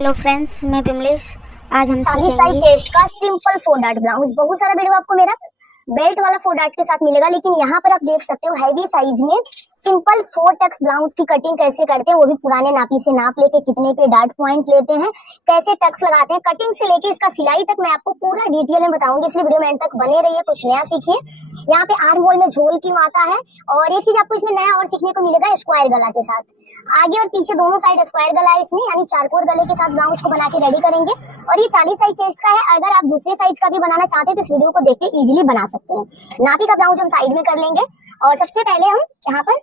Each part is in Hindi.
हेलो फ्रेंड्स, मैं विमलेश। आज हम सारी साइज सीखेंगे चेस्ट का सिंपल फोर डार्ट ब्लाउज। बहुत सारा वीडियो आपको मेरा बेल्ट वाला फोर डार्ट के साथ मिलेगा, लेकिन यहाँ पर आप देख सकते हो हैवी साइज में सिंपल फोर टक्स ब्लाउज की कटिंग कैसे करते हैं, वो भी पुराने नापी से नाप लेके कितने पे डार्ट पॉइंट लेते हैं, कैसे टक्स लगाते हैं, कटिंग से लेके इसका सिलाई तक मैं आपको पूरा डिटेल में बताऊंगी, इसलिए वीडियो में एंड तक बने रहिए, कुछ नया सीखिए। यहाँ पे आर्म होल में झोल क्यों आता है, और एक चीज आपको इसमें नया और सीखने को मिलेगा, स्क्वायर गला के साथ आगे और पीछे दोनों साइड स्क्वायर गला है इसमें, यानी चारकोर गले के साथ ब्लाउज को बना के रेडी करेंगे। और ये 40 साइज चेस्ट का है। अगर आप दूसरे साइज का भी बनाना चाहते हैं तो इस वीडियो को देख के इजीली बना सकते हैं। नापी का ब्लाउज हम साइड में कर लेंगे, और सबसे पहले हम यहाँ पर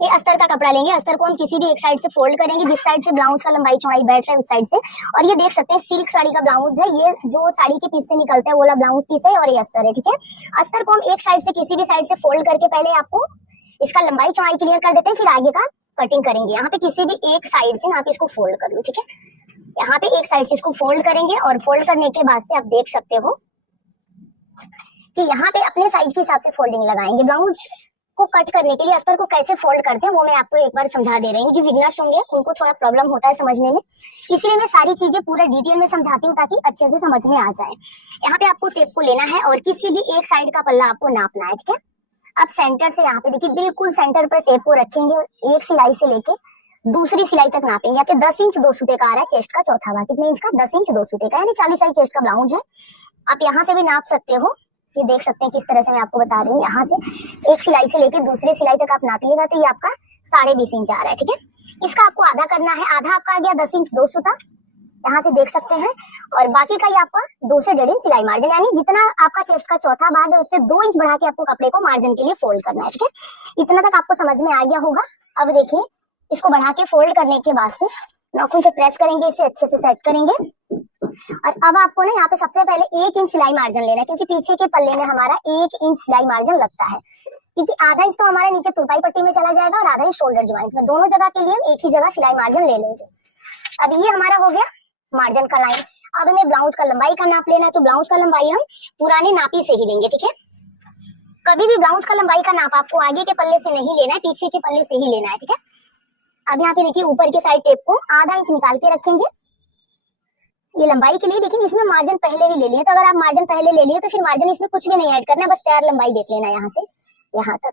ये अस्तर का कपड़ा लेंगे। अस्तर को हम किसी भी एक साइड से फोल्ड करेंगे, जिस साइड से ब्लाउज का लंबाई चौड़ाई बैठ रहा है उस साइड से। और ये देख सकते हैं सिल्क साड़ी का ब्लाउज है, ये जो साड़ी के पीस से निकलता है वो वाला ब्लाउज पीस है, और ये अस्तर है, ठीक है। अस्तर को हम एक साइड से किसी भी साइड से फोल्ड करके पहले आपको इसका लंबाई चौड़ाई क्लियर कर देते हैं, फिर आगे का कटिंग करेंगे। यहाँ पे किसी भी एक साइड से आप इसको फोल्ड कर लो, ठीक है। यहाँ पे एक साइड से इसको फोल्ड करेंगे, और फोल्ड करने के बाद से आप देख सकते हो कि यहाँ पे अपने साइज के हिसाब से फोल्डिंग लगाएंगे। ब्लाउज को कट करने के लिए अस्तर को कैसे फोल्ड करते हैं वो मैं आपको एक बार समझा दे रही हूँ। जो बिगिनर्स होंगे उनको थोड़ा प्रॉब्लम होता है समझने में, इसलिए मैं सारी चीजें पूरा डिटेल में समझाती हूँ ताकि अच्छे से समझ में आ जाए। यहाँ पे आपको टेप को लेना है और किसी भी एक साइड का पल्ला आपको नापना है, ठीक है। अब सेंटर से यहाँ पे देखिए बिल्कुल सेंटर पर टेप को रखेंगे और एक सिलाई से लेके दूसरी सिलाई तक नापेंगे। यहाँ पे 10 इंच 2 सूते का आ रहा है चेस्ट का चौथा भाग। कितने इंच का? 10 इंच 2 सूते का, यानी 40 साइज चेस्ट का ब्लाउज है। आप यहाँ से भी नाप सकते हो, ये देख सकते हैं किस तरह से मैं आपको बता रही हूँ। यहाँ से एक सिलाई से लेकर दूसरे सिलाई तक आप नापिएगा तो ये आपका 20.5 इंच आ रहा है, ठीक है। इसका आपको आधा करना है, आधा आपका आ गया 10 इंच 2 सूता, यहाँ से देख सकते हैं। और बाकी का ये आपका 2 से 1.5 इंच सिलाई मार्जिन, यानी जितना आपका चेस्ट का चौथा भाग है उससे 2 इंच बढ़ा के आपको कपड़े को मार्जिन के लिए फोल्ड करना है, ठीक है। इतना तक आपको समझ में आ गया होगा। अब देखिए इसको बढ़ा के फोल्ड करने के बाद से नाखून से प्रेस करेंगे, इसे अच्छे से सेट करेंगे। और अब आपको ना यहाँ पे सबसे पहले 1 इंच सिलाई मार्जिन लेना है, क्योंकि पीछे के पल्ले में हमारा 1 इंच सिलाई मार्जिन लगता है, क्योंकि आधा इंच तो हमारे नीचे तुरपाई पट्टी में चला जाएगा और आधा इंच शोल्डर ज्वाइंट में। दोनों जगह के लिए हम एक ही जगह सिलाई मार्जिन ले लेंगे। अब ये हमारा हो गया मार्जिन का लाइन। अब हमें ब्लाउज का लंबाई का नाप लेना है, तो ब्लाउज का लंबाई हम पुराने नापी से ही लेंगे, ठीक है। कभी भी ब्लाउज का लंबाई का नाप आपको आगे के पल्ले से नहीं लेना है, पीछे के पल्ले से ही लेना है, ठीक है। अब यहाँ पे देखिए ऊपर के साइड टेप को आधा इंच निकाल के रखेंगे ये लंबाई के लिए, लेकिन इसमें मार्जिन पहले ही ले लिए। तो अगर आप मार्जिन पहले ले लिए तो फिर मार्जिन इसमें कुछ भी नहीं ऐड करना, बस तैयार लंबाई देख लेना यहाँ से यहाँ तक।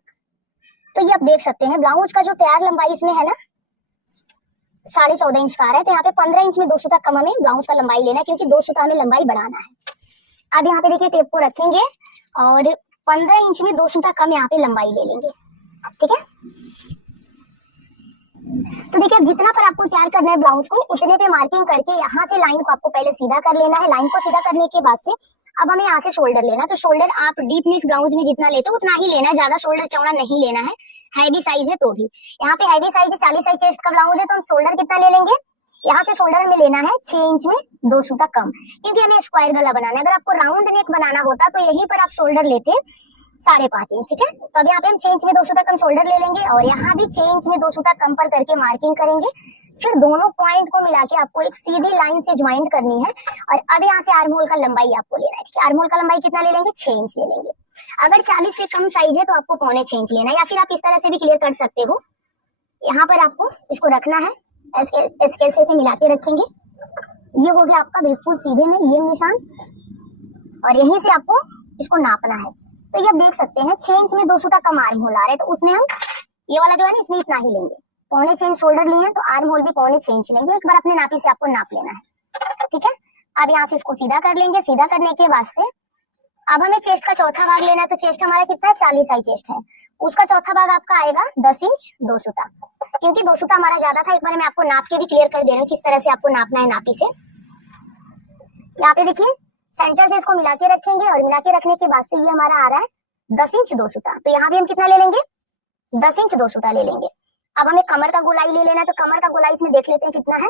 तो ये आप देख सकते हैं ब्लाउज का जो तैयार लंबाई इसमें है ना 14.5 इंच का आ रहा है, तो यहाँ पे 15 इंच में 2 सूता कम हमें ब्लाउज का लंबाई लेना है, क्योंकि 2 सूता हमें लंबाई बढ़ाना है। अब यहाँ पे देखिए टेप को रखेंगे और 15 इंच में 2 सूता कम यहाँ पे लंबाई ले लेंगे, ठीक है। तो देखिए अब जितना पर आपको तैयार करना है ब्लाउज को उतने पे मार्किंग करके यहाँ से लाइन को आपको पहले सीधा कर लेना है। लाइन को सीधा करने के बाद से अब हमें यहाँ से शोल्डर लेना है, तो शोल्डर आप डीप नेक ब्लाउज में जितना लेते हो उतना ही लेना है, ज्यादा शोल्डर चौड़ा नहीं लेना है। हैवी साइज है तो भी, यहाँ पे हैवी साइज है 40 साइज चेस्ट का ब्लाउज है, तो हम शोल्डर कितना ले लेंगे, यहाँ से शोल्डर हमें लेना है 6 इंच में 2 सूता कम, क्योंकि हमें स्क्वायर गला बनाना है। अगर आपको राउंड नेक बनाना होता तो यहीं पर आप शोल्डर लेते 5.5 इंच, ठीक है। तो अब यहाँ पे हम 6 इंच में 2 सूता कम शोल्डर ले लेंगे, और यहाँ भी 6 इंच में 2 सूता कम पर करके मार्किंग करेंगे। फिर दोनों पॉइंट को मिला के आपको एक सीधी लाइन से ज्वाइंट करनी है। और अब यहाँ से आर्म होल का लंबाई आपको लेना है, ठीक है। आर्म होल का लंबाई कितना ले लेंगे, 6 इंच ले लेंगे। अगर 40 से कम साइज है तो आपको 6.25 इंच लेना है, या फिर आप इस तरह से भी क्लियर कर सकते हो। यहाँ पर आपको इसको रखना है, स्केल से मिला के रखेंगे। ये हो गया आपका बिल्कुल सीधे में ये निशान, और यहीं से आपको इसको नापना है। तो ये आप देख सकते हैं 6 इंच में 2 सूता कम आर्म होल आ रहा है, तो उसमें हम ये वाला जो है ना इसमें इतना ही लेंगे। 6.25 इंच शोल्डर लिए हैं तो आर्म होल भी 6.25 इंच लेंगे। एक बार अपने नापी से आपको नाप लेना है, ठीक है। अब यहाँ से इसको सीधा कर लेंगे। सीधा करने के बाद से अब हमें चेस्ट का चौथा भाग लेना है, तो चेस्ट हमारा कितना है 40 साइज चेस्ट है, उसका चौथा भाग आपका आएगा 10 इंच 2 सूता, क्योंकि 2 सूता हमारा ज्यादा था। एक बार मैं आपको नाप के भी क्लियर कर दे रही हूँ किस तरह से आपको नापना है नापी से। यहाँ पे देखिए सेंटर से इसको मिला के रखेंगे, और मिला के रखने के बाद से ये हमारा आ रहा है 10 इंच 2 सूता, तो यहाँ भी हम कितना ले लेंगे 10 इंच 2 सूता ले लेंगे। अब हमें कमर का गोलाई ले लेना है, तो कमर का गोलाई इसमें देख लेते हैं कितना है।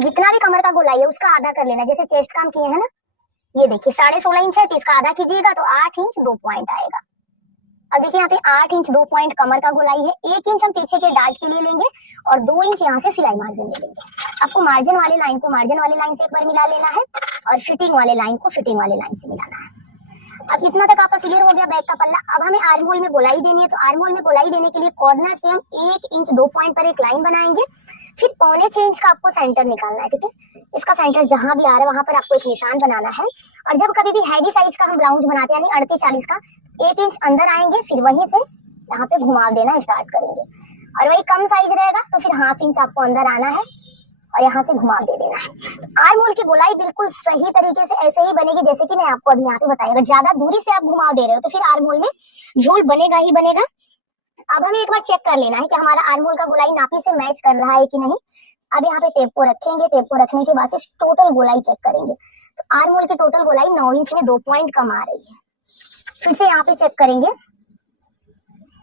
जितना भी कमर का गोलाई है उसका आधा कर लेना, जैसे चेस्ट का हम किए हैं ना, ये देखिए 16.5 इंच है, तो इसका आधा कीजिएगा तो 8 इंच 2 पॉइंट आएगा। अब देखिए यहाँ पे 8 इंच 2 पॉइंट कमर का गोलाई है। 1 इंच हम पीछे के डार्ट के लिए लेंगे, और 2 इंच यहाँ से सिलाई मार्जिन ले लेंगे। आपको मार्जिन वाले लाइन को मार्जिन वाले लाइन से एक बार मिला लेना है, और फिटिंग वाले लाइन को फिटिंग वाले लाइन से मिलाना है। अब इतना तक आपका क्लियर हो गया बैक का पल्ला। अब हमें आर्म होल में गोलाई देनी है, तो आर्म होल में गोलाई देने के लिए कॉर्नर से हम 1 इंच 2 पॉइंट पर एक लाइन बनाएंगे, फिर 1.25 इंच का आपको सेंटर निकालना है, ठीक है। इसका सेंटर जहां भी आ रहा है वहां पर आपको एक निशान बनाना है। और जब कभी भी हैवी साइज का हम ब्लाउज बनाते हैं यानी 38-40 का, 1 इंच अंदर आएंगे, फिर वहीं से यहाँ पे घुमा देना स्टार्ट करेंगे। और वही कम साइज रहेगा तो फिर 1/2 इंच आपको अंदर आना है और यहाँ से घुमा दे देना है। तो आर्म होल की गोलाई बिल्कुल सही तरीके से ऐसे ही बनेगी जैसे कि मैं आपको अभी यहाँ पे बताया। अगर ज्यादा दूरी से आप घुमा दे रहे हो तो फिर आर्म होल में झोल बनेगा ही बनेगा। अब हमें एक बार चेक कर लेना है कि हमारा आर्म होल का गोलाई नापी से मैच कर रहा है कि नहीं। अब यहाँ पे टेप को रखेंगे, टेप को रखने के बाद से टोटल गोलाई चेक करेंगे। तो आर्म होल की टोटल गोलाई 9 इंच में 2 पॉइंट कम आ रही है। फिर से यहाँ पे चेक करेंगे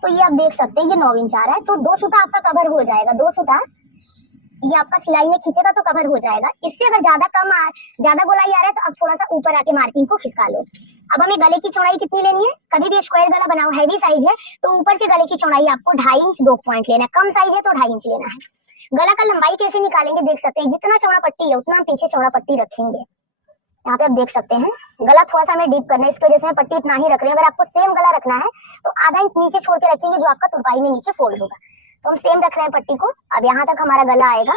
तो ये आप देख सकते हैं ये 9 इंच आ रहा है। तो 2 सूता आपका कवर हो जाएगा, 2 सूता ये आपका सिलाई में खींचेगा तो कवर हो जाएगा। इससे अगर ज्यादा गोलाई आ रहा है तो अब थोड़ा सा ऊपर आके मार्किंग को खिसका लो। अब हमें गले की चौड़ाई कितनी लेनी है, कभी भी स्क्वायर गला बनाओ हैवी साइज है तो ऊपर से गले की चौड़ाई आपको 2.5 इंच 2 पॉइंट लेना है। कम साइज है तो 2.5 इंच लेना है। गला का लंबाई कैसे निकालेंगे देख सकते हैं, जितना चौड़ा पट्टी है उतना हम पीछे चौड़ा पट्टी रखेंगे। यहाँ पे आप देख सकते हैं गला थोड़ा सा हमें डीप करना है, इसकी वजह से मैं पट्टी इतना ही रख रही हूँ। अगर आपको सेम गला रखना है तो आधा इंच नीचे छोड़ के रखेंगे जो आपका तुरपाई में नीचे फोल्ड होगा। तो हम सेम रख रहे हैं पट्टी को। अब यहाँ तक हमारा गला आएगा,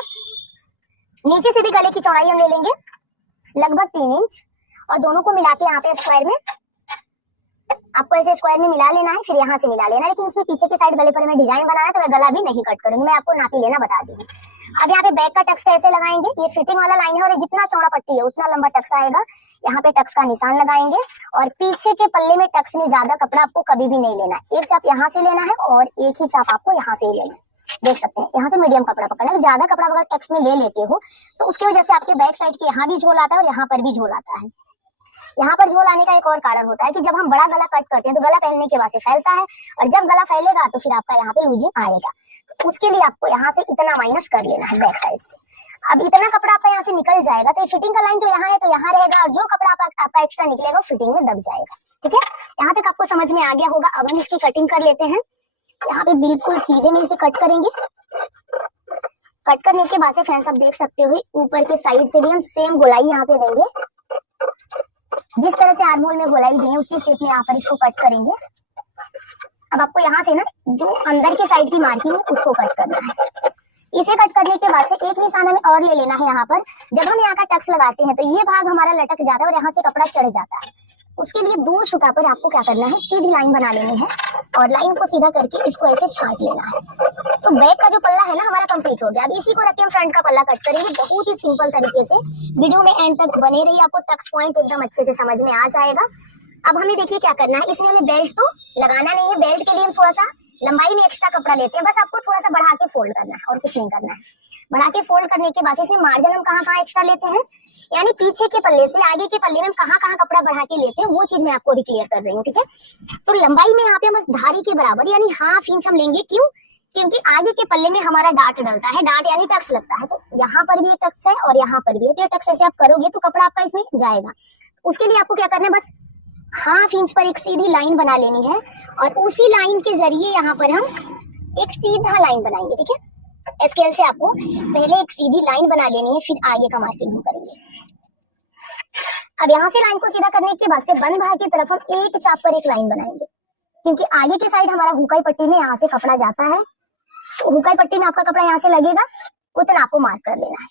नीचे से भी गले की चौड़ाई हम ले लेंगे लगभग 3 इंच और दोनों को मिला के यहाँ पे स्क्वायर में आपको ऐसे स्क्वायर में मिला लेना है, फिर यहाँ से मिला लेना है। लेकिन इसमें पीछे के साइड गले पर हमें डिजाइन बनाना है तो मैं गला भी नहीं कट करूंगी, मैं आपको नापी लेना बता दूंगी। अब यहाँ पे बैक का टक्स कैसे लगाएंगे, ये फिटिंग वाला लाइन है और जितना चौड़ा पट्टी है उतना लंबा टक्स आएगा। यहाँ पे टक्स का निशान लगाएंगे और पीछे के पल्ले में टक्स में ज्यादा कपड़ा आपको कभी भी नहीं लेना, एक चाप यहाँ से लेना है और एक ही चाप आपको यहाँ से ही लेना है। देख सकते हैं यहाँ से मीडियम कपड़ा पकड़ना है। ज्यादा कपड़ा अगर टक्स में ले लेते हो तो उसकी वजह से आपके बैक साइड के यहाँ भी झोल आता है और यहाँ पर भी झोल आता है। यहाँ पर झोल आने का एक और कारण होता है कि जब हम बड़ा गला कट करते हैं तो गला पहनने के बाद से फैलता है और जब गला फैलेगा तो फिर आपका यहाँ पे लूजिंग आएगा। तो उसके लिए आपको यहाँ से इतना माइनस कर लेना है बैक साइड से। अब इतना कपड़ा आपका यहाँ से निकल जाएगा तो फिटिंग का लाइन जो यहाँ है तो यहाँ रहेगा और जो कपड़ा आपका एक्स्ट्रा निकलेगा फिटिंग में दब जाएगा। ठीक है, यहाँ तक आपको समझ में आ गया होगा। अब हम इसकी कटिंग कर लेते हैं। यहाँ पे बिल्कुल सीधे में इसे कट करेंगे। कट करने के बाद से फ्रेंड्स आप देख सकते हो ऊपर के साइड से भी हम सेम गोलाई यहाँ पे देंगे, जिस तरह से आर्म होल में गोलाई दी है उसी शेप में यहाँ पर इसको कट करेंगे। अब आपको यहाँ से ना जो अंदर के साइड की मार्किंग है उसको कट करना है। इसे कट करने के बाद से एक निशान हमें और ले लेना है। यहाँ पर जब हम यहाँ का टक्स लगाते हैं तो ये भाग हमारा लटक जाता है और यहाँ से कपड़ा चढ़ जाता है। उसके लिए 2 सूता पर आपको क्या करना है, सीधी लाइन बना लेनी है और लाइन को सीधा करके इसको ऐसे छांट लेना है। तो बैक का जो पल्ला है ना हमारा कंप्लीट हो गया। अब इसी को रख के हम फ्रंट का पल्ला कट करेंगे बहुत ही सिंपल तरीके से। वीडियो में एंड तक बने रहिए, आपको टक्स पॉइंट एकदम अच्छे से समझ में आ जाएगा। अब हमें देखिए क्या करना है, इसमें हमें बेल्ट तो लगाना नहीं है। बेल्ट के लिए हम थोड़ा सा लंबाई में एक्स्ट्रा कपड़ा लेते हैं, बस आपको थोड़ा सा बढ़ा के फोल्ड करना है और कुछ नहीं करना है। बढ़ा के फोल्ड करने के बाद इसमें मार्जिन हम कहाँ एक्स्ट्रा लेते हैं, यानी पीछे के पल्ले से आगे के पल्ले में कहाँ कपड़ा बढ़ा के लेते हैं वो चीज मैं आपको अभी क्लियर कर रही हूँ। ठीक है, तो लंबाई में यहाँ पे बस धारी के बराबर यानी 1/2 इंच हम लेंगे। क्यों, क्योंकि आगे के पल्ले में हमारा डाट डलता है, डाट यानी टक्स लगता है। तो यहाँ पर भी एक टक्स है और यहाँ पर भी है, तो ये टक्स ऐसे आप करोगे तो कपड़ा आपका इसमें जाएगा। उसके लिए आपको क्या करना है, बस 1/2 इंच पर एक सीधी लाइन बना लेनी है और उसी लाइन के जरिए यहाँ पर हम एक सीधा लाइन बनाएंगे। ठीक है, स्केल से आपको पहले एक सीधी लाइन बना लेनी है, फिर आगे का मार्किंग हम करेंगे। अब यहाँ से लाइन को सीधा करने के बाद से बंद भाग की तरफ हम एक चाप पर एक लाइन बनाएंगे, क्योंकि आगे के साइड हमारा हुकाई पट्टी में यहाँ से कपड़ा जाता है। तो हुकाई पट्टी में आपका कपड़ा यहाँ से लगेगा, उतना आपको मार्क कर लेना है।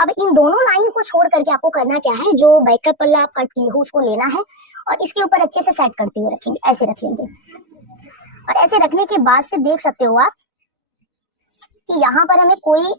अब इन दोनों लाइन को छोड़ करके आपको करना क्या है, जो बैक का पल्ला आप कट किए हो उसको लेना है और इसके ऊपर अच्छे से सेट करते हुए रखेंगे, ऐसे रख लेंगे। और ऐसे रखने के बाद से देख सकते हो आप कि यहाँ पर हमें कोई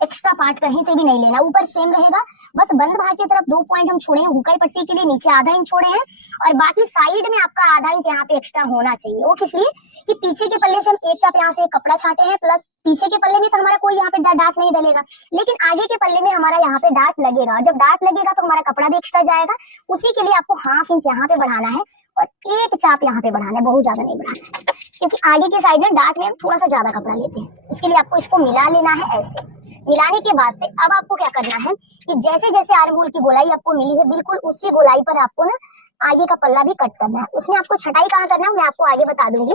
एक्स्ट्रा पार्ट कहीं से भी नहीं लेना, ऊपर सेम रहेगा। बस बंद भाग की तरफ 2 पॉइंट हम छोड़े हैं हुकाई पट्टी के लिए, नीचे आधा इंच छोड़े हैं और बाकी साइड में आपका आधा इंच यहाँ पे एक्स्ट्रा होना चाहिए। वो किस लिए कि पीछे के पल्ले से हम एक चाप यहाँ से कपड़ा छाटे हैं, प्लस पीछे के पल्ले में तो हमारा कोई यहाँ पे डाट नहीं डलेगा, लेकिन आगे के पल्ले में हमारा यहाँ पे डाट लगेगा और जब डाट लगेगा तो हमारा कपड़ा भी एक्स्ट्रा जाएगा। उसी के लिए आपको 1/2 इंच यहाँ पे बढ़ाना है और एक चाप यहाँ पे बढ़ाना है, बहुत ज्यादा नहीं बढ़ाना है, क्योंकि आगे के साइड में डाट में थोड़ा सा ज्यादा कपड़ा लेते हैं। उसके लिए आपको इसको मिला लेना है। ऐसे मिलाने के बाद से अब आपको क्या करना है कि जैसे जैसे आर्म होल की गोलाई आपको मिली है बिल्कुल उसी गोलाई पर आपको ना आगे का पल्ला भी कट करना है। उसमें आपको छटाई कहाँ करना है मैं आपको आगे बता दूंगी।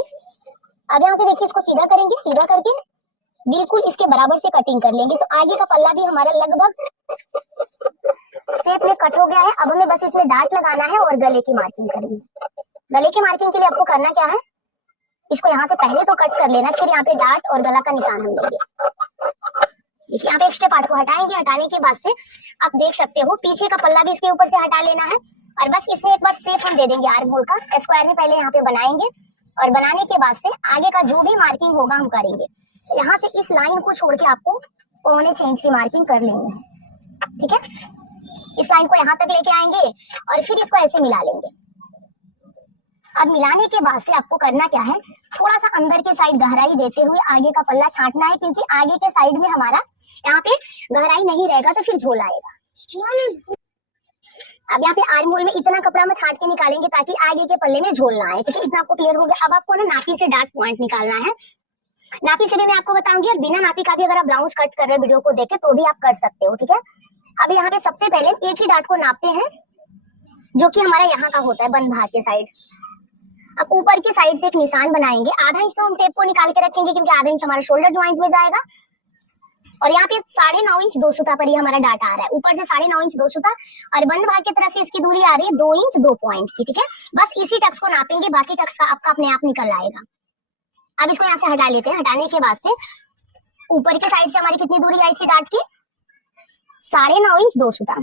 अब यहाँ से देखिए इसको सीधा करेंगे, सीधा करके बिल्कुल इसके बराबर से कटिंग कर लेंगे। तो आगे का पल्ला भी हमारा लगभग शेप में कट हो गया है। अब हमें बस इसमें डाट लगाना है और गले की मार्किंग करनी है। गले की मार्किंग के लिए आपको करना क्या है, इसको यहाँ से पहले तो कट कर लेना, फिर यहाँ पे डार्ट और गला का निशान हम लेंगे। देखिए यहाँ पे एक्स्ट्रा पार्ट को हटाएंगे, हटाने के बाद से आप देख सकते हो पीछे का पल्ला भी इसके ऊपर से हटा लेना है, और बस इसमें एक बार शेप हम दे देंगे आर्म होल का। स्क्वायर में पहले यहाँ पे बनाएंगे, और बनाने के बाद से आगे का जो भी मार्किंग होगा हम करेंगे। यहाँ से इस लाइन को छोड़ के आपको 1.25 इंच की मार्किंग कर लेंगे, ठीक है। इस लाइन को यहाँ तक लेके आएंगे और फिर इसको ऐसे मिला लेंगे। अब मिलाने के बाद से आपको करना क्या है, थोड़ा सा अंदर के साइड गहराई देते हुए आगे का पल्ला छांटना है, क्योंकि आगे के साइड में हमारा यहाँ पे गहराई नहीं रहेगा तो फिर झोल आएगा। अब यहाँ पे आर्म होल में इतना कपड़ा में छांट के निकालेंगे ताकि आगे के पल्ले में झोल ना आए, ठीक है। इतना आपको क्लियर हो गया। अब आपको ना नापी से डार्ट पॉइंट निकालना है। नापी से भी मैं आपको बताऊंगी, और बिना नापी का भी अगर आप ब्लाउज कट कर रहे हैं वीडियो को देखे तो भी आप कर सकते हो, ठीक है। अब यहाँ पे सबसे पहले एक ही डार्ट को नापते हैं, जो कि हमारा यहाँ का होता है बंद भाग के साइड। अब ऊपर की साइड से एक निशान बनाएंगे, आधा इंच तो हम टेप को निकाल के रखेंगे, क्योंकि आधा इंच हमारा शोल्डर ज्वाइंट में जाएगा। और यहाँ पे 9.5 इंच 2 सूता पर ही हमारा डाटा आ रहा है, ऊपर से 9.5 इंच 2 सूता, और बंद भाग की तरफ से इसकी दूरी आ रही है 2 इंच 2 पॉइंट की, ठीक है। बस इसी टक्स को नापेंगे, बाकी टक्स का आपका अपने आप निकल आएगा। अब इसको यहाँ से हटा लेते हैं। हटाने के बाद से ऊपर के साइड से हमारी कितनी दूरी आई थी डाट की, 9.5 इंच 2 सूता।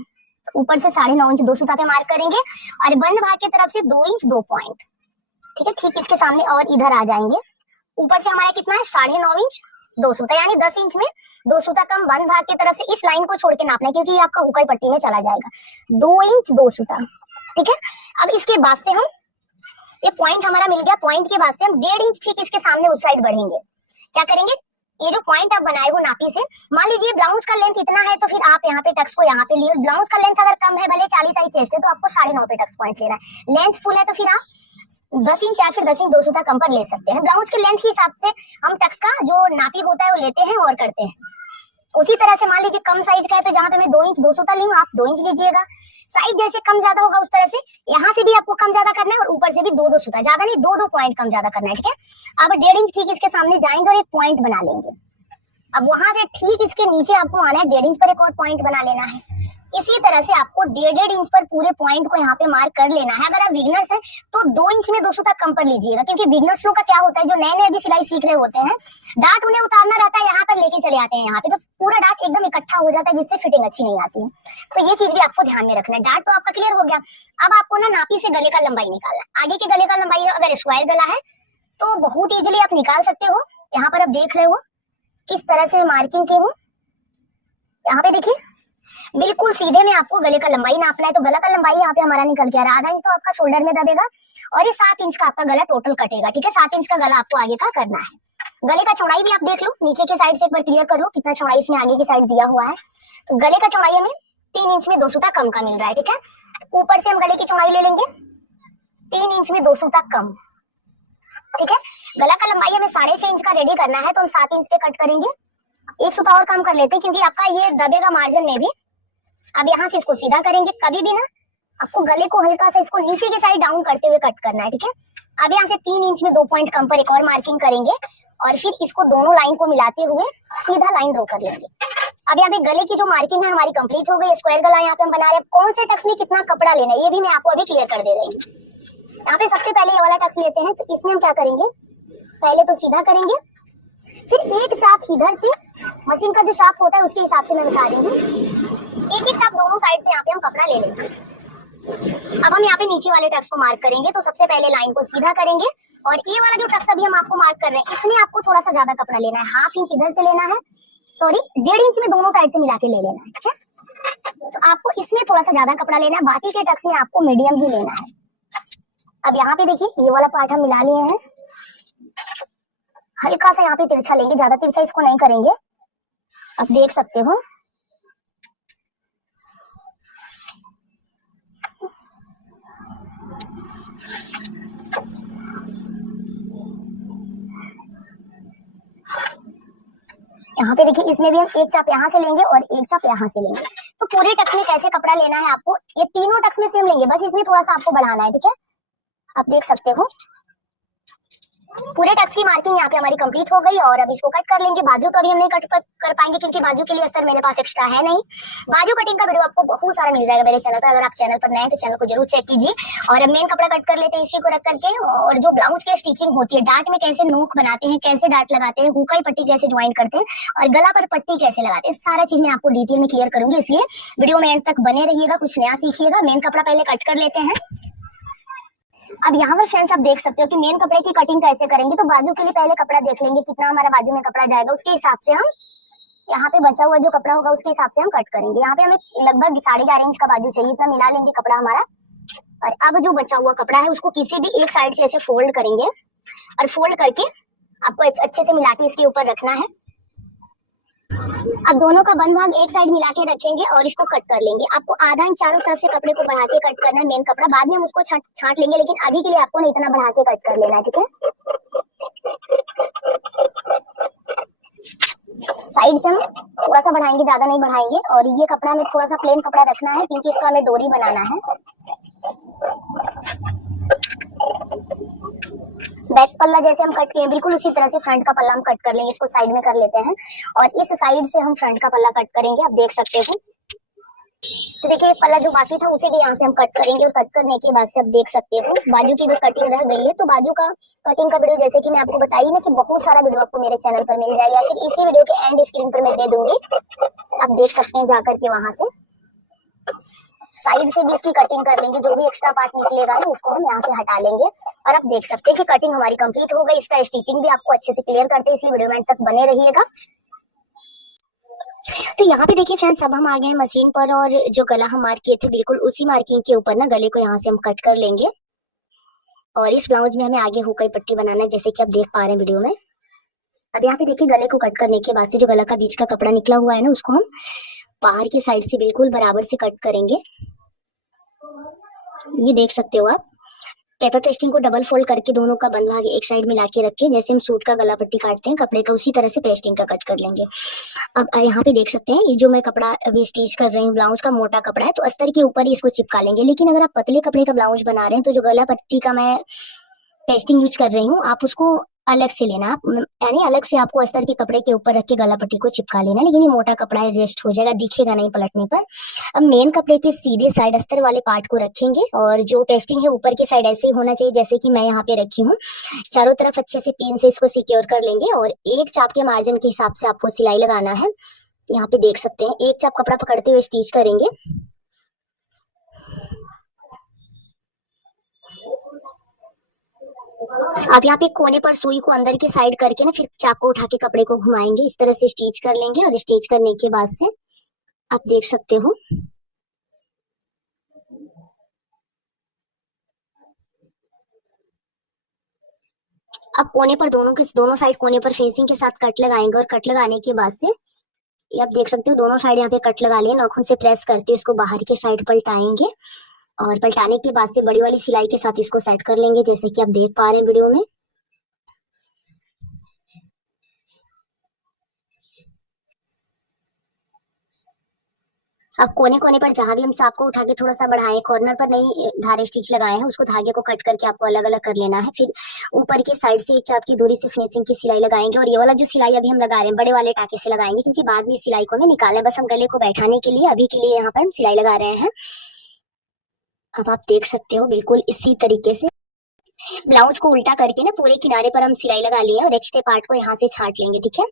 ऊपर से 9.5 इंच 2 सूता पे मार्क करेंगे, और बंद भाग की तरफ से 2 इंच 2 पॉइंट, ठीक है। ठीक इसके सामने और इधर आ जाएंगे। ऊपर से हमारा कितना है 9.5 इंच 2 सूता, यानी 10 इंच में 2 सूता कम बंद भाग की तरफ से इस लाइन को छोड़ के नापना है, क्योंकि ये आपका ऊपर पट्टी में चला जाएगा। 2 इंच 2 सूता, ठीक है। अब इसके बाद से हम ये पॉइंट हमारा मिल गया, पॉइंट के बाद से हम 1.5 इंच ठीक इसके सामने उस साइड बढ़ेंगे। क्या करेंगे, ये जो पॉइंट आप बनाए हो नापी से, मान लीजिए ब्लाउज का लेंथ इतना है तो फिर आप यहाँ पे टक्स को यहाँ पे लिए। ब्लाउज का लेंथ अगर कम है, भले 40 साइज चेस्ट है, तो आपको 9.5 पे टक्स पॉइंट लेना है। लेंथ फुल है तो फिर आप 10 इंच या फिर 10 इंच 2 सूता कम पर ले सकते हैं। ब्लाउज के लेंथ के हिसाब से हम टक्स का जो नापी होता है वो लेते हैं और करते हैं। उसी तरह से मान लीजिए कम साइज का है तो जहाँ पे मैं 2 इंच 2 सूता लूँ, आप 2 इंच लीजिएगा। साइज जैसे कम ज्यादा होगा उस तरह से यहाँ से भी आपको कम ज्यादा करना है, और ऊपर से भी 2 सूता, ज्यादा नहीं 2 पॉइंट कम ज्यादा करना है, ठीक है। अब 1.5 इंच ठीक इसके सामने जाएंगे और एक पॉइंट बना लेंगे। अब वहां से ठीक इसके नीचे आपको आना है, 1.5 इंच पर एक और पॉइंट बना लेना है। इसी तरह से आपको 1.5 इंच पर पूरे पॉइंट को यहाँ पे मार्क कर लेना है। अगर आप बिगनर्स हैं तो 2 इंच में 2 सूता कम पर लीजिएगा, क्योंकि बिगनर्स लोग का क्या होता है, जो नए नए अभी सिलाई सीख रहे होते हैं, डार्ट उन्हें उतारना रहता है, यहाँ पर लेके चले आते हैं, यहाँ पे तो पूरा डार्ट एकदम इकट्ठा हो जाता है, जिससे फिटिंग अच्छी नहीं आती है। तो ये चीज भी आपको ध्यान में रखना है। डार्ट तो आपका क्लियर हो गया। अब आपको ना नापी से गले का लंबाई निकालना है। आगे के गले का लंबाई अगर स्क्वायर गला है तो बहुत इजिली आप निकाल सकते हो। यहाँ पर आप देख रहे हो किस तरह से मार्किंग की हूँ। यहाँ पे देखिए बिल्कुल सीधे में आपको गले का लंबाई नापना है। तो गला का लंबाई यहाँ पे हमारा निकल के आ रहा है, आधा इंच तो आपका शोल्डर में दबेगा, और ये 7 इंच का आपका गला टोटल कटेगा, ठीक है। 7 इंच का गला आपको आगे का करना है। गले का चौड़ाई भी आप देख लो, नीचे के साइड से एक बार क्लियर कर लो कितना चौड़ाई इसमें आगे की साइड दिया हुआ है। तो गले का चौड़ाई हमें 3 इंच में 2 सूता कम का मिल रहा है, ठीक है। ऊपर से हम गले की चौड़ाई ले लेंगे 3 इंच में 2 सूता कम, ठीक है। गला का लंबाई हमें 6.5 इंच का रेडी करना है, तो हम 7 इंच पे कट करेंगे। 1 सूता और कम कर लेते हैं, क्योंकि आपका ये दबेगा मार्जिन में भी। अब यहाँ से इसको सीधा करेंगे, कभी भी ना आपको गले को हल्का सा इसको नीचे की साइड डाउन करते हुए कट करना है, ठीक है। अब यहाँ से 3 इंच में 2 पॉइंट कम पर एक और मार्किंग करेंगे, और फिर इसको दोनों लाइन को मिलाते हुए सीधा लाइन ड्रॉ कर लेंगे। अब यहाँ पे गले की जो मार्किंग है हमारी कंप्लीट हो गई। स्क्वायर गला यहाँ पे हम बना रहे हैं। कौन से टक्स में कितना कपड़ा लेना है ये भी मैं आपको अभी क्लियर कर दे रही हूँ। यहाँ पे सबसे पहले ये वाला टक्स लेते हैं, तो इसमें हम क्या करेंगे, पहले तो सीधा करेंगे, फिर एक चाप इधर से, मशीन का जो चाप होता है उसके हिसाब से मैं बता रही हूँ, एक एक चाप दोनों साइड से यहाँ पे हम कपड़ा ले लेंगे। अब हम यहाँ पे नीचे वाले टक्स को मार्क करेंगे। तो सबसे पहले लाइन को सीधा करेंगे, और ये वाला जो टक्स अभी हम आपको मार्क कर रहे हैं इसमें आपको थोड़ा सा ज्यादा कपड़ा लेना है। 1/2 इंच इधर से लेना है, सॉरी 1.5 इंच में दोनों साइड से मिला के ले लेना है, ठीक है। तो आपको इसमें थोड़ा सा ज्यादा कपड़ा लेना है, बाकी के टक्स में आपको मीडियम ही लेना है। अब यहाँ पे देखिए ये वाला पार्ट हम मिला लिए हैं, हल्का सा यहाँ पे तिरछा लेंगे, ज्यादा तिरछा इसको नहीं करेंगे। आप देख सकते हो यहाँ पे देखिए, इसमें भी हम एक चाप यहाँ से लेंगे और एक चाप यहाँ से लेंगे। तो पूरे टक्स में कैसे कपड़ा लेना है आपको, ये तीनों टक्स में सेम लेंगे, बस इसमें थोड़ा सा आपको बढ़ाना है, ठीक है। आप देख सकते हो पूरे टक्स की मार्किंग यहाँ पे हमारी कंप्लीट हो गई और अब इसको कट कर लेंगे। बाजू तो अभी हम नहीं कट कर पाएंगे क्योंकि बाजू के लिए अस्तर मेरे पास एक्स्ट्रा है नहीं। बाजू कटिंग का वीडियो आपको बहुत सारा मिल जाएगा मेरे चैनल पर, अगर आप चैनल पर नए हैं तो चैनल को जरूर चेक कीजिए। और अब मेन कपड़ा कट कर लेते हैं इसी को रख करके। और जो ब्लाउज की स्टिचिंग होती है, डार्ट में कैसे नोक बनाते हैं, कैसे डार्ट लगाते हैं, हुकाई पट्टी कैसे ज्वाइन करते हैं और गला पर पट्टी कैसे लगाते हैं, सारा चीज मैं आपको डिटेल में क्लियर करूंगी, इसलिए वीडियो में एंड तक बने रहिएगा, कुछ नया सीखिएगा। मेन कपड़ा पहले कट कर लेते हैं। अब यहाँ पर फ्रेंड्स आप देख सकते हो कि मेन कपड़े की कटिंग कैसे करेंगे। तो बाजू के लिए पहले कपड़ा देख लेंगे कितना हमारा बाजू में कपड़ा जाएगा, उसके हिसाब से हम यहाँ पे बचा हुआ जो कपड़ा होगा उसके हिसाब से हम कट करेंगे। यहाँ पे हमें लगभग 11.5 इंच का बाजू चाहिए, इतना मिला लेंगे कपड़ा हमारा। और अब जो बचा हुआ कपड़ा है उसको किसी भी एक साइड से ऐसे फोल्ड करेंगे और फोल्ड करके आपको अच्छे से मिला के इसके ऊपर रखना है। अब दोनों का बंद भाग एक साइड मिला के रखेंगे और इसको कट कर लेंगे। आपको आधा इंच चारों तरफ से कपड़े को बढ़ा के कट करना है मेन कपड़ा, बाद में हम उसको छांट लेंगे, लेकिन अभी के लिए आपको नहीं इतना बढ़ा के कट कर लेना है, ठीक है। साइड से हम थोड़ा सा बढ़ाएंगे, ज्यादा नहीं बढ़ाएंगे। और ये कपड़ा में थोड़ा सा प्लेन कपड़ा रखना है क्योंकि इसका हमें डोरी बनाना है। बैक पल्ला जैसे हम कट किए बिल्कुल उसी तरह से फ्रंट का पल्ला हम कट कर लेंगे। इसको साइड में कर लेते हैं और इस साइड से हम फ्रंट का पल्ला कट करेंगे। आप देख सकते हो, तो देखिए पल्ला जो बाकी था उसे भी यहाँ से हम कट करेंगे। और कट करने के बाद से आप देख सकते हो बाजू की बस कटिंग रह गई है। तो बाजू का कटिंग का वीडियो जैसे कि मैं आपको बताई ना कि बहुत सारा वीडियो आपको मेरे चैनल पर मिल जाएगा, फिर इसी वीडियो के एंड स्क्रीन पर मैं दे दूंगी, आप देख सकते हैं जाकर के। वहां से साइड से भी इसकी कटिंग कर लेंगे, जो भी एक्स्ट्रा पार्ट निकलेगा ना उसको हम यहाँ से हटा लेंगे। और आप देख सकते हैं कि कटिंग हमारी कंप्लीट हो गई। इसका स्टिचिंग भी आपको अच्छे से क्लियर करते हैं, इसलिए वीडियो में तक बने रहिएगा। तो यहाँ पे देखिए फ्रेंड्स, अब हम आ गए हैं मशीन पर और जो गला हम मार्क किए थे बिल्कुल उसी मार्किंग के ऊपर ना गले को यहाँ से हम कट कर लेंगे। और इस ब्लाउज में हमें आगे हुकाई पट्टी बनाना है, जैसे कि आप देख पा रहे हैं वीडियो में। अब यहाँ पे देखिए गले को कट करने के बाद से जो गला का बीच का कपड़ा निकला हुआ है ना उसको हम बाहर की साइड से बिल्कुल बराबर से कट करेंगे। ये देख सकते हो आप, पेपर पेस्टिंग को डबल फोल्ड करके दोनों का बंद भाग एक साइड मिला के रख के, जैसे हम सूट का गला पट्टी काटते हैं कपड़े का, उसी तरह से पेस्टिंग का कट कर लेंगे। अब यहाँ पे देख सकते हैं ये जो मैं कपड़ा अभी स्टिच कर रही हूँ, ब्लाउज का मोटा कपड़ा है तो अस्तर के ऊपर ही इसको चिपका लेंगे। लेकिन अगर आप पतले कपड़े का ब्लाउज बना रहे हैं तो जो गला पट्टी का मैं पेस्टिंग यूज कर रही हूँ आप उसको अलग से लेना, यानी अलग से आपको अस्तर के कपड़े के ऊपर रख के गला पट्टी को चिपका लेना। लेकिन ये मोटा कपड़ा एडजस्ट हो जाएगा, दिखेगा नहीं पलटने पर। अब मेन कपड़े के सीधे साइड अस्तर वाले पार्ट को रखेंगे और जो पेस्टिंग है ऊपर के साइड ऐसे ही होना चाहिए जैसे कि मैं यहाँ पे रखी हूँ। चारों तरफ अच्छे से पिन से इसको सिक्योर कर लेंगे और एक चाप के मार्जिन के हिसाब से आपको सिलाई लगाना है। यहाँ पे देख सकते हैं एक चाप कपड़ा पकड़ते हुए स्टिच करेंगे। आप यहाँ पे कोने पर सुई को अंदर की साइड करके ना फिर चाप को उठा के कपड़े को घुमाएंगे, इस तरह से स्टिच कर लेंगे। और स्टिच करने के बाद से आप देख सकते हो अब कोने पर दोनों साइड कोने पर फेसिंग के साथ कट लगाएंगे। और कट लगाने के बाद से ये आप देख सकते हो दोनों साइड यहाँ पे कट लगा लिए, नाखून से प्रेस करते इसको बाहर के साइड पलटाएंगे। और पलटाने के बाद से बड़ी वाली सिलाई के साथ इसको सेट कर लेंगे, जैसे कि आप देख पा रहे हैं वीडियो में। अब कोने कोने पर जहां भी हम सांप को उठा के थोड़ा सा बढ़ाएं, कॉर्नर पर नहीं धागे स्टिच लगाए हैं उसको धागे को कट करके आपको अलग अलग कर लेना है। फिर ऊपर की साइड से एक चाप की दूरी से फिनिशिंग की सिलाई लगाएंगे। और ये वाला जो सिलाई अभी हम लगा रहे हैं बड़े वाले टाके से लगाएंगे क्योंकि बाद में इस सिलाई को हमें निकालना है, बस हम गले को बैठाने के लिए अभी के लिए यहाँ पर हम सिलाई लगा रहे हैं। अब आप देख सकते हो बिल्कुल इसी तरीके से ब्लाउज को उल्टा करके ना पूरे किनारे पर हम सिलाई लगा लिए और एक्स्ट्रा पार्ट को यहाँ से छांट लेंगे, ठीक है।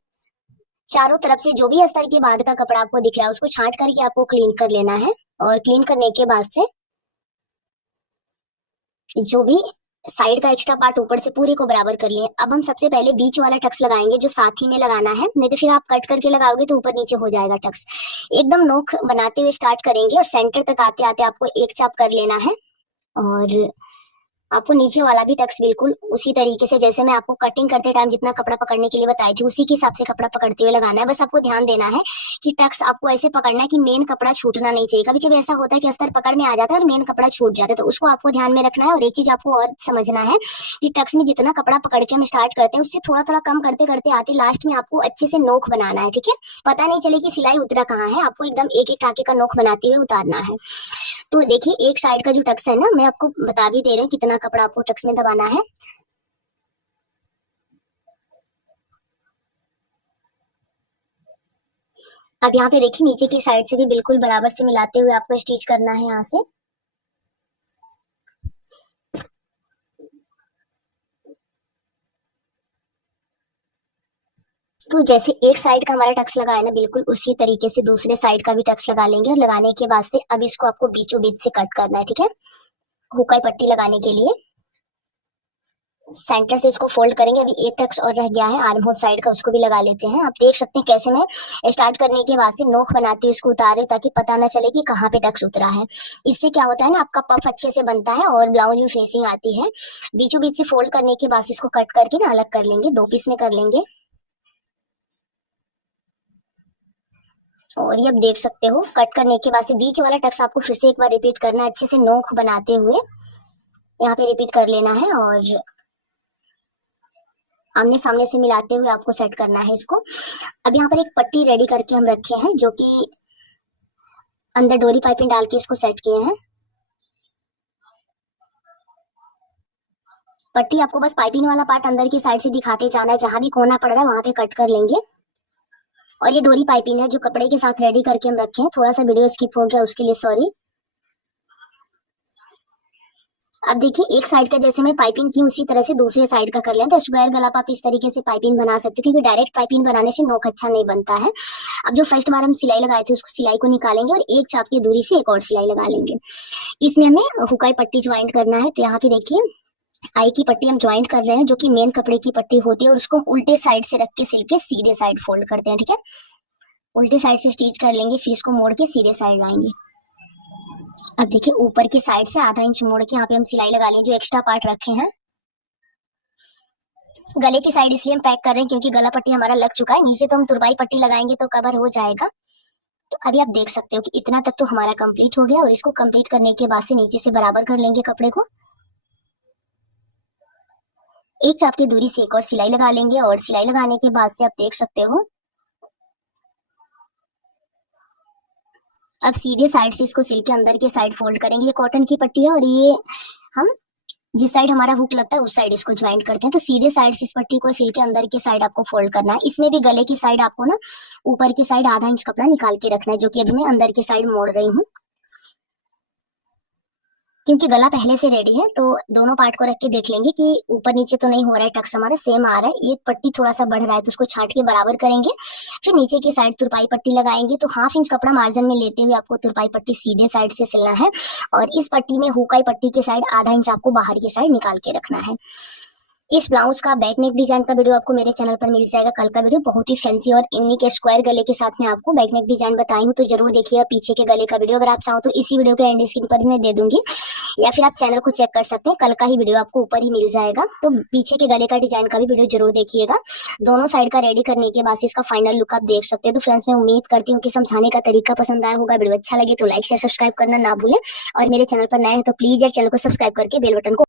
चारों तरफ से जो भी अस्तर के बाद का कपड़ा आपको दिख रहा है उसको छांट करके आपको क्लीन कर लेना है। और क्लीन करने के बाद से जो भी साइड का एक्स्ट्रा पार्ट ऊपर से पूरे को बराबर कर लिए। अब हम सबसे पहले बीच वाला टक्स लगाएंगे जो साथ ही में लगाना है, नहीं तो फिर आप कट करके लगाओगे तो ऊपर नीचे हो जाएगा टक्स। एकदम नोक बनाते हुए स्टार्ट करेंगे और सेंटर तक आते आते आपको एक चाप कर लेना है। और आपको नीचे वाला भी टक्स बिल्कुल उसी तरीके से जैसे मैं आपको कटिंग करते टाइम जितना कपड़ा पकड़ने के लिए बताई थी उसी के हिसाब से कपड़ा पकड़ते हुए लगाना है। बस आपको ध्यान देना है कि टक्स आपको ऐसे पकड़ना है कि मेन कपड़ा छूटना नहीं चाहिए। कभी कभी ऐसा होता है कि अस्तर पकड़ में आ जाता है और मेन कपड़ा छूट जाता है, तो उसको आपको ध्यान में रखना है। और एक चीज आपको और समझना है कि टक्स में जितना कपड़ा पकड़ के हम स्टार्ट करते हैं उससे थोड़ा थोड़ा कम करते करते आते लास्ट में आपको अच्छे से नोक बनाना है, ठीक है। पता नहीं चले कि सिलाई उतरा कहाँ है, आपको एकदम एक एक टाके का नोक बनाते हुए उतारना है। तो देखिए एक साइड का जो टक्स है ना, मैं आपको बता भी दे रही हूँ कितना कपड़ा आपको टक्स में दबाना है। अब यहाँ पे देखिए नीचे की साइड से भी बिल्कुल बराबर से मिलाते हुए आपको स्टिच करना है यहाँ से। तो जैसे एक साइड का हमारा टक्स लगा है ना, बिल्कुल उसी तरीके से दूसरे साइड का भी टक्स लगा लेंगे, और लगाने के बाद से अब इसको आपको बीचों बीच से कट करना है, ठीक है। हुकाई पट्टी लगाने के लिए सेंटर से इसको फोल्ड करेंगे। अभी एक टक्स और रह गया है आर्म होल साइड का, उसको भी लगा लेते हैं। आप देख सकते हैं कैसे मैं स्टार्ट करने के बाद से नोक बनाते हुए इसको उतारे, ताकि पता ना चले कि कहाँ पे टक्स उतरा है। इससे क्या होता है ना, आपका पफ अच्छे से बनता है और ब्लाउज में फिनिशिंग आती है। बीचों बीच से फोल्ड करने के बाद इसको कट करके ना अलग कर लेंगे, 2 पीस में कर लेंगे। और ये आप देख सकते हो कट करने के बाद से बीच वाला टक्स आपको फिर से एक बार रिपीट करना है, अच्छे से नोक बनाते हुए यहाँ पे रिपीट कर लेना है, और आमने सामने से मिलाते हुए आपको सेट करना है इसको। अब यहाँ पर एक पट्टी रेडी करके हम रखे हैं, जो कि अंदर डोरी पाइपिंग डाल के इसको सेट किए हैं। पट्टी आपको बस पाइपिंग वाला पार्ट अंदर की साइड से दिखाते जाना है, जहां भी कोना पड़ रहा है वहां पे कट कर लेंगे। और ये डोरी पाइपिंग है जो कपड़े के साथ रेडी करके हम रखे हैं। थोड़ा सा वीडियो स्किप हो गया, उसके लिए सॉरी। अब देखिए एक साइड का जैसे मैं पाइपिंग की उसी तरह से दूसरे साइड का कर लें। तो स्क्वायर गला आप इस तरीके से पाइपिंग बना सकते हैं, क्योंकि डायरेक्ट पाइपिंग बनाने से नोक अच्छा नहीं बनता है। अब जो फर्स्ट बार हम सिलाई लगाए थे उसको सिलाई को निकालेंगे और एक चाप की दूरी से एक और सिलाई लगा लेंगे। इसमें हमें हुकाई पट्टी ज्वाइंट करना है। तो यहाँ पे देखिए आई की पट्टी हम ज्वाइंट कर रहे हैं, जो कि मेन कपड़े की पट्टी होती है, और उसको उल्टे साइड से रख के सिल के सीधे साइड फोल्ड करते हैं, ठीक है। उल्टे साइड से स्टिच कर लेंगे, फिर इसको मोड़ के सीधे साइड लाएंगे। अब देखिए ऊपर की साइड से आधा इंच मोड़ के यहाँ पे हम सिलाई लगा लेंगे, जो एक्स्ट्रा पार्ट रखे हैं। गले की साइड इसलिए हम पैक कर रहे हैं क्योंकि गला पट्टी हमारा लग चुका है। नीचे तो हम तुरपाई पट्टी लगाएंगे तो कवर हो जाएगा। तो अभी आप देख सकते हो कि इतना तक तो हमारा कंप्लीट हो गया, और इसको कंप्लीट करने के बाद से नीचे से बराबर कर लेंगे कपड़े को। एक चाप की दूरी से एक और सिलाई लगा लेंगे, और सिलाई लगाने के बाद से आप देख सकते हो अब सीधे साइड से इसको सिल के अंदर के साइड फोल्ड करेंगे। ये कॉटन की पट्टी है, और ये हम जिस साइड हमारा हुक लगता है उस साइड इसको ज्वाइंट करते हैं। तो सीधे साइड से इस पट्टी को सिल के अंदर की साइड आपको फोल्ड करना है। इसमें भी गले की साइड आपको ना ऊपर की साइड आधा इंच कपड़ा निकाल के रखना है, जो कि अभी मैं अंदर की साइड मोड़ रही हूँ, क्योंकि गला पहले से रेडी है। तो दोनों पार्ट को रख के देख लेंगे कि ऊपर नीचे तो नहीं हो रहा है, टक्स हमारा सेम आ रहा है। ये पट्टी थोड़ा सा बढ़ रहा है तो उसको छांट के बराबर करेंगे। फिर नीचे की साइड तुरपाई पट्टी लगाएंगे। तो 1/2 इंच कपड़ा मार्जिन में लेते हुए आपको तुरपाई पट्टी सीधे साइड से सिलना है, और इस पट्टी में हुकाई पट्टी की साइड आधा इंच आपको बाहर की साइड निकाल के रखना है। इस ब्लाउज का बैक नेक डिजाइन का वीडियो आपको मेरे चैनल पर मिल जाएगा। कल का वीडियो बहुत ही फैंसी और यूनिक स्क्वायर गले के साथ में आपको बैक नेक डिजाइन बताई हूँ, तो जरूर देखिएगा पीछे के गले का वीडियो। अगर आप चाहो तो इसी वीडियो के एंड स्क्रीन पर भी मैं दे दूंगी, या फिर आप चैनल को चेक कर सकते हैं, कल का ही वीडियो आपको ऊपर ही मिल जाएगा। तो पीछे के गले का डिजाइन का भी वीडियो जरूर देखिएगा। दोनों साइड का रेडी करने के बाद इसका फाइनल लुक आप देख सकते हैं। तो फ्रेंड्स मैं उम्मीद करती हूँ कि समझाने का तरीका पसंद आया होगा। वीडियो अच्छा लगे तो लाइक शेयर सब्सक्राइब करना ना भूलें, और मेरे चैनल पर नए हैं तो प्लीज यार चैनल को सब्सक्राइब करके बेल बटन को